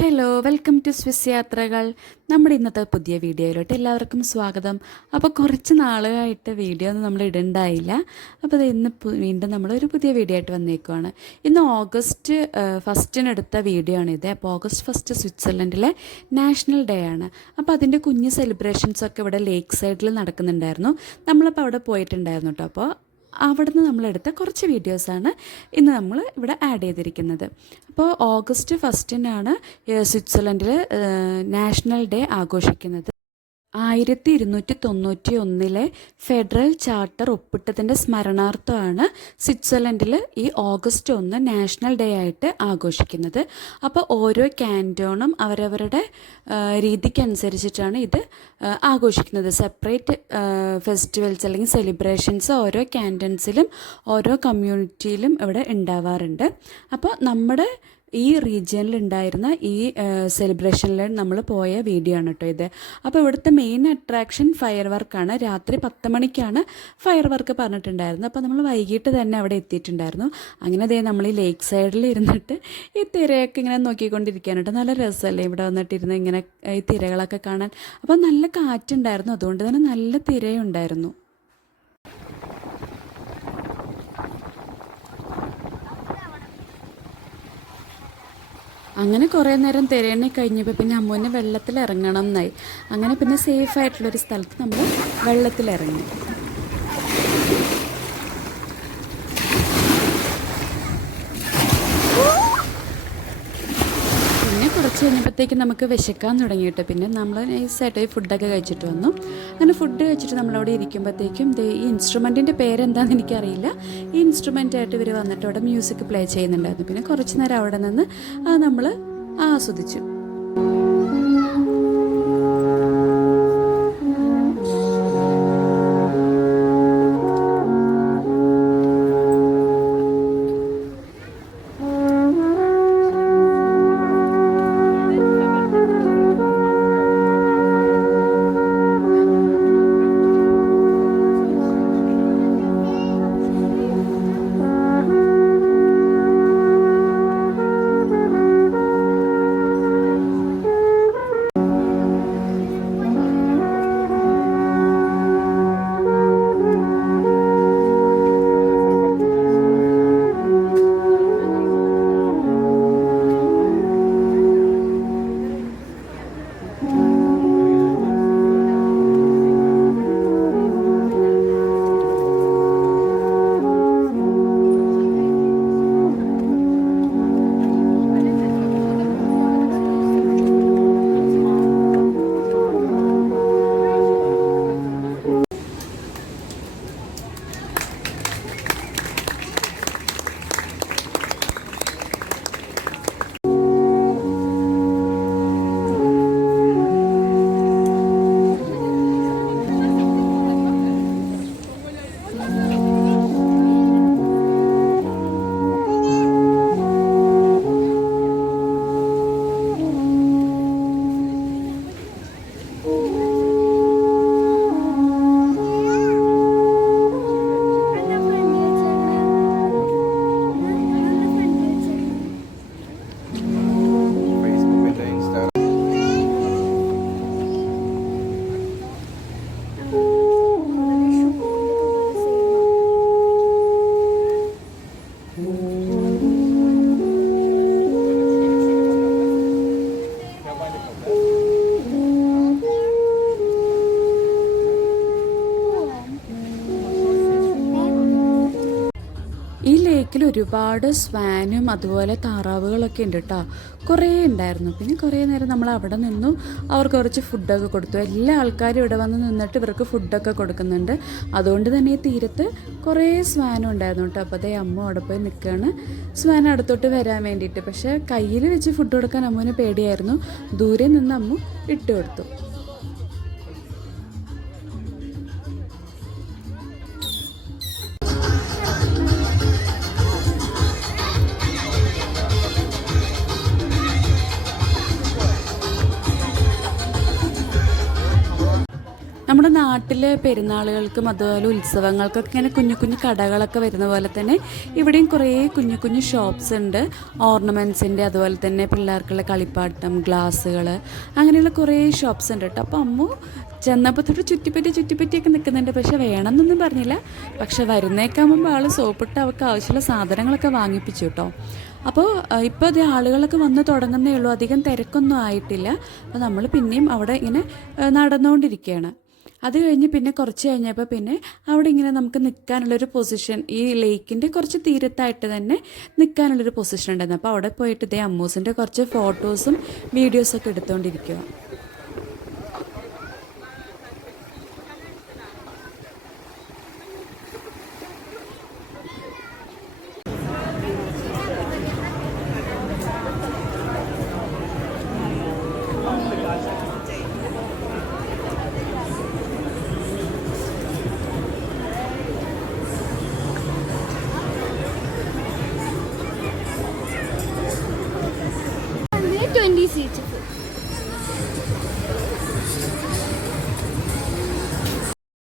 Hello welcome to Swiss യാത്രകൾ. നമ്മുടെ ഇന്നത്തെ പുതിയ വീഡിയോയിലോട്ട് എല്ലാവർക്കും സ്വാഗതം. അപ്പോൾ കുറച്ച് നാളുകളായിട്ട് വീഡിയോ ഒന്നും നമ്മൾ ഇടണ്ടായില്ല. അപ്പോൾ അത് ഇന്ന് വീണ്ടും നമ്മളൊരു പുതിയ വീഡിയോ ആയിട്ട് വന്നേക്കുവാണ്. ഇന്ന് ഓഗസ്റ്റ് ഫസ്റ്റിനെടുത്ത വീഡിയോ ആണിത്. അപ്പോൾ ഓഗസ്റ്റ് ഫസ്റ്റ് സ്വിറ്റ്സർലൻഡിലെ നാഷണൽ ഡേ ആണ്. അപ്പോൾ അതിൻ്റെ കുഞ്ഞ് സെലിബ്രേഷൻസൊക്കെ ഇവിടെ ലേക്ക് സൈഡിൽ നടക്കുന്നുണ്ടായിരുന്നു. നമ്മളപ്പോൾ അവിടെ പോയിട്ടുണ്ടായിരുന്നു കേട്ടോ. അപ്പോൾ അവിടുന്ന് നമ്മളെടുത്ത കുറച്ച് വീഡിയോസാണ് ഇന്ന് നമ്മൾ ഇവിടെ ആഡ് ചെയ്തിരിക്കുന്നത്. അപ്പോൾ ഓഗസ്റ്റ് ഫസ്റ്റിനാണ് സ്വിറ്റ്സർലൻഡിൽ നാഷണൽ ഡേ ആഘോഷിക്കുന്നത്. 1291 ഫെഡറൽ ചാർട്ടർ ഒപ്പിട്ടതിൻ്റെ സ്മരണാർത്ഥമാണ് സ്വിറ്റ്സർലൻഡിൽ ഈ ഓഗസ്റ്റ് 1 നാഷണൽ ഡേ ആയിട്ട് ആഘോഷിക്കുന്നത്. അപ്പോൾ ഓരോ ക്യാൻറ്റോണും അവരവരുടെ രീതിക്കനുസരിച്ചിട്ടാണ് ഇത് ആഘോഷിക്കുന്നത്. സെപ്പറേറ്റ് ഫെസ്റ്റിവൽസ് അല്ലെങ്കിൽ സെലിബ്രേഷൻസ് ഓരോ ക്യാൻറ്റൺസിലും ഓരോ കമ്മ്യൂണിറ്റിയിലും ഇവിടെ ഉണ്ടാവാറുണ്ട്. അപ്പോൾ നമ്മുടെ ഈ റീജിയനിൽ ഉണ്ടായിരുന്ന ഈ സെലിബ്രേഷനിൽ നമ്മൾ പോയ വീഡിയോ ആണ് കേട്ടോ ഇത്. അപ്പോൾ ഇവിടുത്തെ മെയിൻ അട്രാക്ഷൻ ഫയർ വർക്കാണ്. രാത്രി 10 മണിക്കാണ് ഫയർ വർക്ക് പറഞ്ഞിട്ടുണ്ടായിരുന്നത്. അപ്പോൾ നമ്മൾ വൈകിട്ട് തന്നെ അവിടെ എത്തിയിട്ടുണ്ടായിരുന്നു. അങ്ങനെ അതേ നമ്മൾ ഈ ലേക്ക് സൈഡിൽ ഇരുന്നിട്ട് ഈ തിരയൊക്കെ ഇങ്ങനെ നോക്കിക്കൊണ്ടിരിക്കാനായിട്ട് നല്ല രസമല്ലേ ഇവിടെ വന്നിട്ടിരുന്ന് ഇങ്ങനെ ഈ തിരകളൊക്കെ കാണാൻ. അപ്പോൾ നല്ല കാറ്റുണ്ടായിരുന്നു, അതുകൊണ്ട് തന്നെ നല്ല തിരയുണ്ടായിരുന്നു. അങ്ങനെ കുറേ നേരം തിരയണി കഴിഞ്ഞപ്പോൾ പിന്നെ അമ്മുവിനെ വെള്ളത്തിൽ ഇറങ്ങണം എന്നായി. അങ്ങനെ പിന്നെ സേഫായിട്ടുള്ളൊരു സ്ഥലത്ത് നമ്മൾ വെള്ളത്തിലിറങ്ങി. പിന്നെ കുറച്ച് കഴിഞ്ഞപ്പോഴത്തേക്ക് നമുക്ക് വിശക്കാൻ തുടങ്ങിയിട്ട് പിന്നെ നമ്മൾ നൈസായിട്ട് ഫുഡൊക്കെ കഴിച്ചിട്ട് വന്നു. അങ്ങനെ ഫുഡ് കഴിച്ചിട്ട് നമ്മളവിടെ ഇരിക്കുമ്പോഴത്തേക്കും ഈ ഇൻസ്ട്രുമെൻറ്റിൻ്റെ പേരെന്താണെന്ന് എനിക്കറിയില്ല. ഈ ഇൻസ്ട്രുമെൻ്റായിട്ട് ഇവർ വന്നിട്ട് അവിടെ മ്യൂസിക് പ്ലേ ചെയ്യുന്നുണ്ടായിരുന്നു. പിന്നെ കുറച്ച് നേരം അവിടെ നിന്ന് നമ്മൾ ആസ്വദിച്ചു. ഈ ലേക്കിൽ ഒരുപാട് സ്വാനും അതുപോലെ താറാവുകളൊക്കെ ഉണ്ട് കേട്ടോ. കുറേ ഉണ്ടായിരുന്നു. പിന്നെ കുറേ നേരം നമ്മൾ അവിടെ നിന്നു. അവർക്ക് കുറച്ച് ഫുഡൊക്കെ കൊടുത്തു. എല്ലാ ആൾക്കാരും ഇവിടെ വന്ന് നിന്നിട്ട് ഇവർക്ക് ഫുഡൊക്കെ കൊടുക്കുന്നുണ്ട്. അതുകൊണ്ട് തന്നെ ഈ തീരത്ത് കുറേ സ്വാനും ഉണ്ടായിരുന്നു കേട്ടോ. അപ്പോൾ അതേ അമ്മ അവിടെ പോയി നിൽക്കുകയാണ് സ്വാൻ അടുത്തോട്ട് വരാൻ വേണ്ടിയിട്ട്. പക്ഷേ കയ്യിൽ വെച്ച് ഫുഡ് കൊടുക്കാൻ അമ്മുവിന് പേടിയായിരുന്നു. ദൂരെ നിന്ന് അമ്മു ഇട്ട് കൊടുത്തു. നമ്മുടെ നാട്ടിൽ പെരുന്നാളുകൾക്കും അതുപോലെ ഉത്സവങ്ങൾക്കൊക്കെ ഇങ്ങനെ കുഞ്ഞു കുഞ്ഞു കടകളൊക്കെ വരുന്ന പോലെ തന്നെ ഇവിടെയും കുറേ കുഞ്ഞു കുഞ്ഞു ഷോപ്സ് ഉണ്ട്. ഓർണമെൻറ്റ്സിൻ്റെ അതുപോലെ തന്നെ പിള്ളേർക്കുള്ള കളിപ്പാട്ടം, ഗ്ലാസ്സുകൾ, അങ്ങനെയുള്ള കുറേ ഷോപ്സ് ഉണ്ട് കേട്ടോ. അപ്പോൾ അമ്മു ചെന്നപ്പോൾ തൊട്ട് ചുറ്റിപ്പറ്റിയൊക്കെ നിൽക്കുന്നുണ്ട്. പക്ഷെ വേണമെന്നൊന്നും പറഞ്ഞില്ല. പക്ഷെ വരുന്നേക്കാകുമ്പോൾ ആൾ സോപ്പിട്ട് അവർക്ക് ആവശ്യമുള്ള സാധനങ്ങളൊക്കെ വാങ്ങിപ്പിച്ചു കേട്ടോ. അപ്പോൾ ഇപ്പോൾ അത് ആളുകളൊക്കെ വന്ന് തുടങ്ങുന്നേ ഉള്ളൂ, അധികം തിരക്കൊന്നും ആയിട്ടില്ല. അപ്പോൾ നമ്മൾ പിന്നെയും അവിടെ ഇങ്ങനെ നടന്നുകൊണ്ടിരിക്കുകയാണ്. അത് കഴിഞ്ഞ് പിന്നെ കുറച്ച് കഴിഞ്ഞപ്പോൾ പിന്നെ അവിടെ ഇങ്ങനെ നമുക്ക് നിൽക്കാനുള്ളൊരു പൊസിഷൻ, ഈ ലേക്കിൻ്റെ കുറച്ച് തീരത്തായിട്ട് തന്നെ നിൽക്കാനുള്ളൊരു പൊസിഷൻ ഉണ്ടായിരുന്നു. അപ്പോൾ അവിടെ പോയിട്ട് ഇതേ അമ്മൂസിൻ്റെ കുറച്ച് ഫോട്ടോസും വീഡിയോസൊക്കെ എടുത്തുകൊണ്ടിരിക്കുക.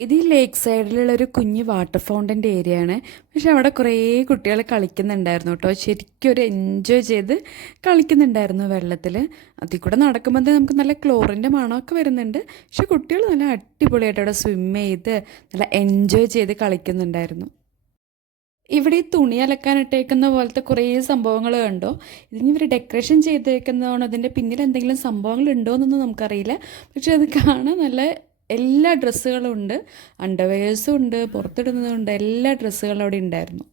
ഇത് ഈ ലേക്ക് സൈഡിലുള്ളൊരു കുഞ്ഞ് വാട്ടർ ഫൗണ്ടൻ്റെ ഏരിയ ആണ്. പക്ഷെ അവിടെ കുറേ കുട്ടികൾ കളിക്കുന്നുണ്ടായിരുന്നു കേട്ടോ. ശരിക്കും ഒരു എൻജോയ് ചെയ്ത് കളിക്കുന്നുണ്ടായിരുന്നു വെള്ളത്തിൽ. അതിൽ കൂടെ നടക്കുമ്പോൾ നമുക്ക് നല്ല ക്ലോറിൻ്റെ മണമൊക്കെ വരുന്നുണ്ട്. പക്ഷെ കുട്ടികൾ നല്ല അടിപൊളിയായിട്ട് അവിടെ സ്വിം ചെയ്ത് നല്ല എൻജോയ് ചെയ്ത് കളിക്കുന്നുണ്ടായിരുന്നു. ഇവിടെ ഈ തുണി അലക്കാനിട്ടേക്കുന്ന പോലത്തെ കുറേ സംഭവങ്ങൾ കണ്ടോ. ഇതിന് ഇവർ ഡെക്കറേഷൻ ചെയ്തേക്കുന്നതാണോ, അതിൻ്റെ പിന്നിൽ എന്തെങ്കിലും സംഭവങ്ങൾ ഉണ്ടോ എന്നൊന്നും നമുക്കറിയില്ല. പക്ഷെ അത് കാണാൻ നല്ല എല്ലാ ഡ്രസ്സുകളും ഉണ്ട്, അണ്ടർവെയേഴ്സും ഉണ്ട്, പുറത്തിടുന്നതുണ്ട്, എല്ലാ ഡ്രസ്സുകളും അവിടെ ഉണ്ടായിരുന്നു.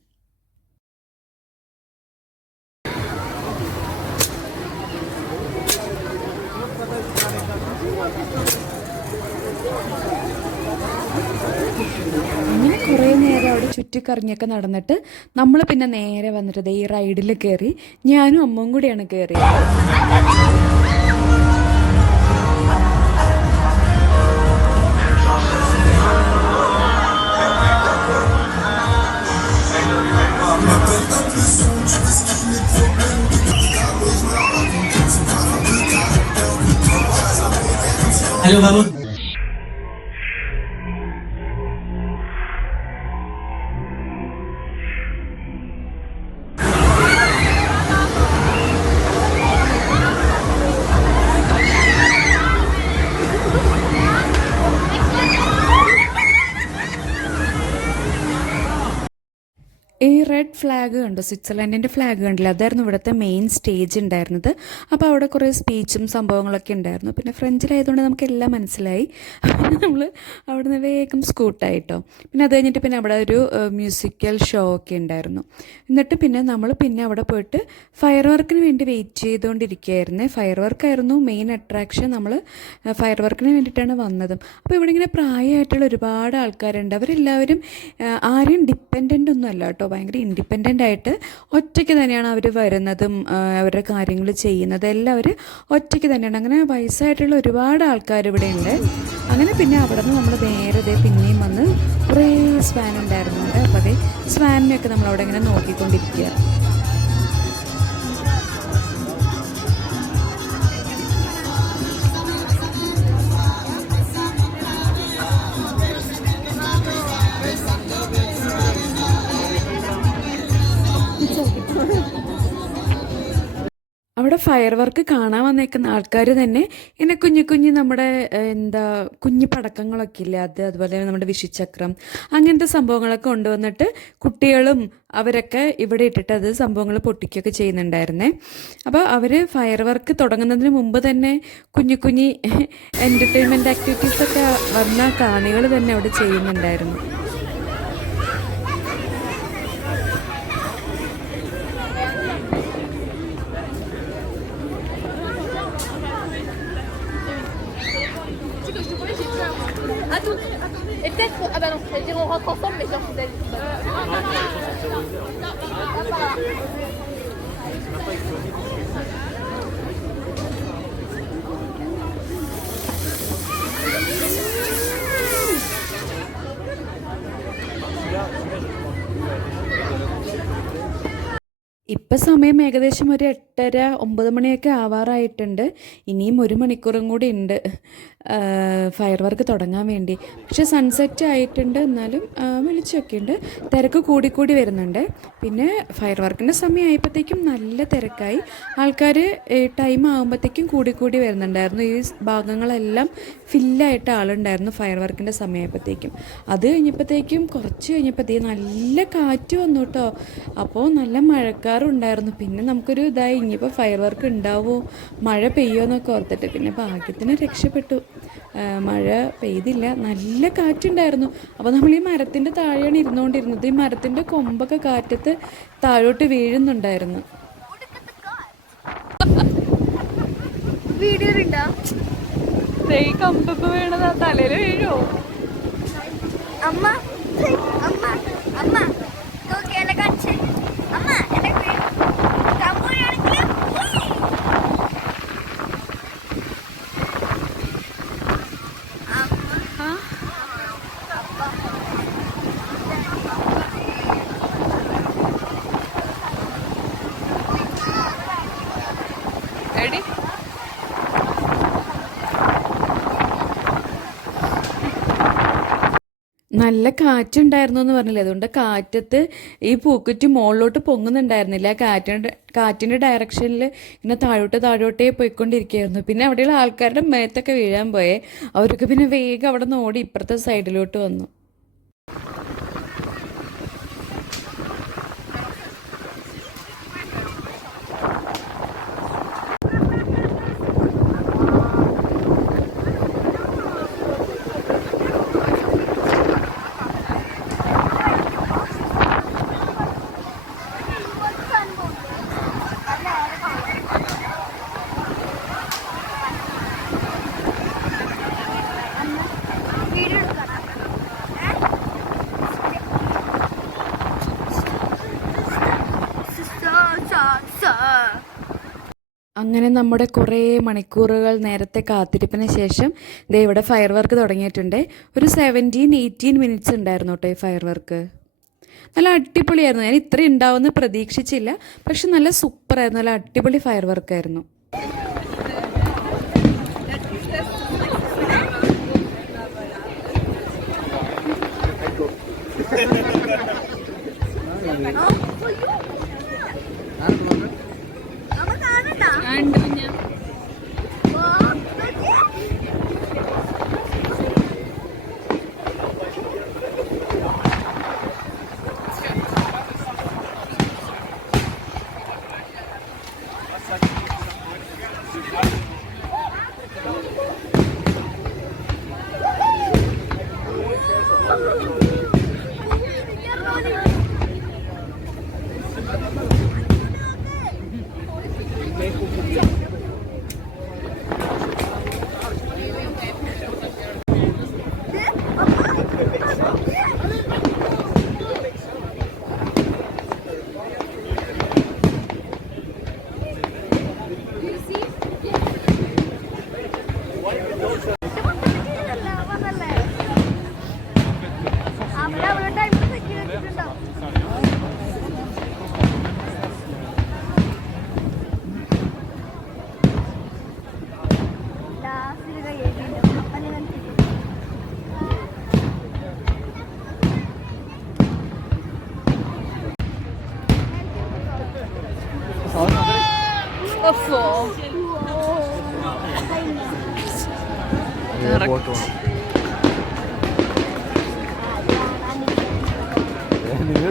അങ്ങനെ കുറേ നേരം അവിടെ ചുറ്റിക്കറങ്ങിയൊക്കെ നടന്നിട്ട് നമ്മൾ പിന്നെ നേരെ വന്നിട്ട് ഈ റൈഡിൽ കയറി. ഞാനും അമ്മയും കൂടിയാണ് കയറിയത്. Allez, on va voir. ഈ റെഡ് ഫ്ലാഗ് കണ്ടു, സ്വിറ്റ്സർലൻഡിൻ്റെ ഫ്ലാഗ് കണ്ടില്ല, അതായിരുന്നു ഇവിടുത്തെ മെയിൻ സ്റ്റേജ് ഉണ്ടായിരുന്നത്. അപ്പോൾ അവിടെ കുറേ സ്പീച്ചും സംഭവങ്ങളൊക്കെ ഉണ്ടായിരുന്നു. പിന്നെ ഫ്രഞ്ചിലായതുകൊണ്ട് നമുക്കെല്ലാം മനസ്സിലായി. പിന്നെ നമ്മൾ അവിടെ നിന്ന് വേഗം സ്കൂട്ടായിട്ടോ. പിന്നെ അത് കഴിഞ്ഞിട്ട് പിന്നെ അവിടെ ഒരു മ്യൂസിക്കൽ ഷോ ഒക്കെ ഉണ്ടായിരുന്നു. എന്നിട്ട് പിന്നെ നമ്മൾ പിന്നെ അവിടെ പോയിട്ട് ഫയർ വർക്കിന് വേണ്ടി വെയിറ്റ് ചെയ്തുകൊണ്ടിരിക്കുകയായിരുന്നു. ഫയർ വർക്കായിരുന്നു മെയിൻ അട്രാക്ഷൻ. നമ്മൾ ഫയർ വർക്കിന് വേണ്ടിയിട്ടാണ് വന്നതും. അപ്പോൾ ഇവിടെ ഇങ്ങനെ പ്രായമായിട്ടുള്ള ഒരുപാട് ആൾക്കാരുണ്ട്. അവരെല്ലാവരും ആരും ഡിപ്പെൻഡൻ്റ് ഒന്നും അല്ല കേട്ടോ. ഭയങ്കര ഇൻഡിപെൻഡൻ്റ് ആയിട്ട് ഒറ്റയ്ക്ക് തന്നെയാണ് അവർ വരുന്നതും അവരുടെ കാര്യങ്ങൾ ചെയ്യുന്നത്. എല്ലാവരും ഒറ്റയ്ക്ക് തന്നെയാണ്. അങ്ങനെ വയസ്സായിട്ടുള്ള ഒരുപാട് ആൾക്കാർ ഇവിടെ ഉണ്ട്. അങ്ങനെ പിന്നെ അവിടെ നിന്ന് നമ്മൾ നേരെ പിന്നെയും വന്ന് കുറേ സ്വാൻ ഉണ്ടായിരുന്നുണ്ട്. അപ്പോൾ അതേ സ്വാനിനെയൊക്കെ നമ്മളവിടെ ഇങ്ങനെ നോക്കിക്കൊണ്ടിരിക്കുക. അവിടെ ഫയർ വർക്ക് കാണാൻ വന്നേക്കുന്ന ആൾക്കാർ തന്നെ ഇങ്ങനെ കുഞ്ഞു നമ്മുടെ കുഞ്ഞു പടക്കങ്ങളൊക്കെ ഇല്ലേ, അതുപോലെ തന്നെ നമ്മുടെ വിഷുചക്രം അങ്ങനത്തെ സംഭവങ്ങളൊക്കെ കൊണ്ടുവന്നിട്ട് കുട്ടികളും അവരൊക്കെ ഇവിടെ ഇട്ടിട്ട് അത് സംഭവങ്ങൾ പൊട്ടിക്കുകയൊക്കെ ചെയ്യുന്നുണ്ടായിരുന്നേ. അപ്പോൾ അവർ ഫയർ വർക്ക് തുടങ്ങുന്നതിന് മുമ്പ് തന്നെ കുഞ്ഞു എൻ്റർടൈൻമെൻറ്റ് ആക്ടിവിറ്റീസൊക്കെ വന്ന കാണികൾ തന്നെ അവിടെ ചെയ്യുന്നുണ്ടായിരുന്നു. Et peut-être, ah bah non, j'allais dire on rentre ensemble, mais genre vous allez. ഇപ്പം ഇപ്പം സമയം ഏകദേശം ഒരു 8:30-9 മണിയൊക്കെ ആവാറായിട്ടുണ്ട്. ഇനിയും 1 മണിക്കൂറും കൂടി ഉണ്ട് ഫയർ വർക്ക് തുടങ്ങാൻ വേണ്ടി. പക്ഷേ സൺസെറ്റ് ആയിട്ടുണ്ട്, എന്നാലും വെളിച്ചമൊക്കെ ഉണ്ട്. തിരക്ക് കൂടിക്കൂടി വരുന്നുണ്ട്. പിന്നെ ഫയർ വർക്കിൻ്റെ സമയമായപ്പോഴത്തേക്കും നല്ല തിരക്കായി. ആൾക്കാർ ടൈം ആകുമ്പോഴത്തേക്കും കൂടിക്കൂടി വരുന്നുണ്ടായിരുന്നു. ഈ ഭാഗങ്ങളെല്ലാം ഫില്ലായിട്ട് ആളുണ്ടായിരുന്നു ഫയർ വർക്കിൻ്റെ സമയമായപ്പോഴത്തേക്കും. അത് കഴിഞ്ഞപ്പോഴത്തേക്കും കുറച്ച് കഴിഞ്ഞപ്പോഴത്തേക്കും നല്ല കാറ്റ് വന്നു കേട്ടോ. അപ്പോൾ നല്ല മഴക്കാറുണ്ടായിരുന്നു. പിന്നെ നമുക്കൊരു ഇതായി, ഇനിയിപ്പോൾ ഫയർ വർക്ക് ഉണ്ടാവുമോ, മഴ പെയ്യുമോ എന്നൊക്കെ ഓർത്തിട്ട്. പിന്നെ ഭാഗ്യത്തിന് രക്ഷപ്പെട്ടു, മഴ പെയ്തില്ല. നല്ല കാറ്റുണ്ടായിരുന്നു. അപ്പോൾ നമ്മൾ ഈ മരത്തിൻ്റെ താഴെയാണ് ഇരുന്നുകൊണ്ടിരുന്നത്. ഈ മരത്തിൻ്റെ കൊമ്പൊക്കെ കാറ്റത്ത് താഴോട്ട് വീഴുന്നുണ്ടായിരുന്നു. കമ്പൊക്കെ വീണതാ തലയിൽ വീഴോ? അമ്മ അമ്മ അമ്മ നോക്കിയാലെ കാണിച്ചേ. അമ്മ എന്നെ കമ്പുഴയാണെങ്കിലും നല്ല കാറ്റുണ്ടായിരുന്നു എന്ന് പറഞ്ഞില്ലേ, അതുകൊണ്ട് കാറ്റത്ത് ഈ പൂക്കുറ്റി മുകളിലോട്ട് പൊങ്ങുന്നുണ്ടായിരുന്നില്ല. കാറ്റിൻ്റെ ഡയറക്ഷനിൽ ഇങ്ങനെ താഴോട്ടേ പോയിക്കൊണ്ടിരിക്കുകയായിരുന്നു. പിന്നെ അവിടെയുള്ള ആൾക്കാരുടെ മേത്തൊക്കെ വീഴാൻ പോയേ. അവരൊക്കെ പിന്നെ വേഗം അവിടെ നിന്ന് ഓടി ഇപ്പുറത്തെ സൈഡിലോട്ട് വന്നു. അങ്ങനെ നമ്മുടെ കുറേ മണിക്കൂറുകൾ നേരത്തെ കാത്തിരിപ്പിന് ശേഷം ദേ ഇവിടെ ഫയർ വർക്ക് തുടങ്ങിയിട്ടുണ്ട്. ഒരു 17-18 മിനിറ്റ്സ് ഉണ്ടായിരുന്നു കേട്ടോ ഈ ഫയർ വർക്ക്. നല്ല അടിപൊളിയായിരുന്നു. ഞാൻ ഇത്രയും ഉണ്ടാവുമെന്ന് പ്രതീക്ഷിച്ചില്ല. പക്ഷെ നല്ല സൂപ്പറായിരുന്നു, നല്ല അടിപൊളി ഫയർ വർക്കായിരുന്നു.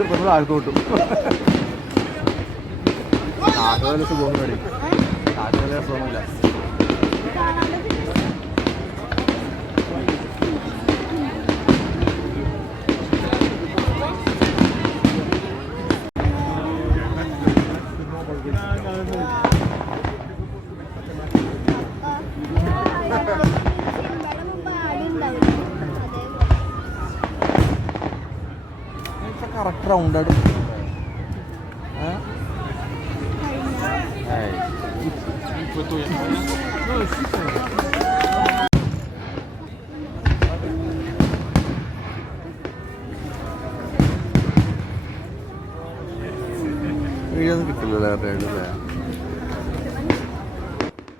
നിങ്ങൾ ആൾക്കോട്ടും സുഖമൊന്നും മേടി സുഖമില്ല. കറക്റ്റ് റൗണ്ടായിട്ട് വീഴൊന്നും കിട്ടില്ലല്ലേ. റെഡി.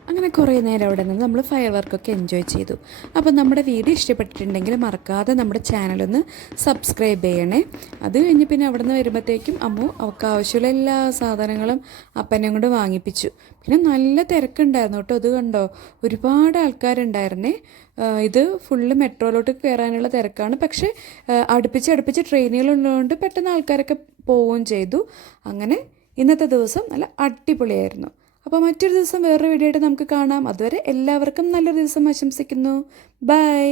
അങ്ങനെ കുറേ നേരം അവിടെ നിന്ന് നമ്മൾ ഫയർ വർക്കൊക്കെ എൻജോയ് ചെയ്തു. അപ്പോൾ നമ്മുടെ വീഡിയോ ഇഷ്ടപ്പെട്ടിട്ടുണ്ടെങ്കിൽ മറക്കാതെ നമ്മുടെ ചാനലൊന്ന് സബ്സ്ക്രൈബ് ചെയ്യണേ. അത് കഴിഞ്ഞ് പിന്നെ അവിടെ നിന്ന് വരുമ്പോഴത്തേക്കും അമ്മു അവൾക്ക് ആവശ്യമുള്ള എല്ലാ സാധനങ്ങളും അപ്പനെ കൊണ്ട് വാങ്ങിപ്പിച്ചു. പിന്നെ നല്ല തിരക്കുണ്ടായിരുന്നു കേട്ടോ. അത് കണ്ടോ, ഒരുപാട് ആൾക്കാരുണ്ടായിരുന്നേ. ഇത് ഫുള്ള് മെട്രോയിലോട്ട് കയറാനുള്ള തിരക്കാണ്. പക്ഷേ അടുപ്പിച്ച് ട്രെയിനുകളുള്ളതുകൊണ്ട് പെട്ടെന്ന് ആൾക്കാരൊക്കെ പോവുകയും ചെയ്തു. അങ്ങനെ ഇന്നത്തെ ദിവസം നല്ല അടിപൊളിയായിരുന്നു. അപ്പോൾ മറ്റൊരു ദിവസം വേറൊരു വീഡിയോ ആയിട്ട് നമുക്ക് കാണാം. അതുവരെ എല്ലാവർക്കും നല്ലൊരു ദിവസം ആശംസിക്കുന്നു. ബൈ.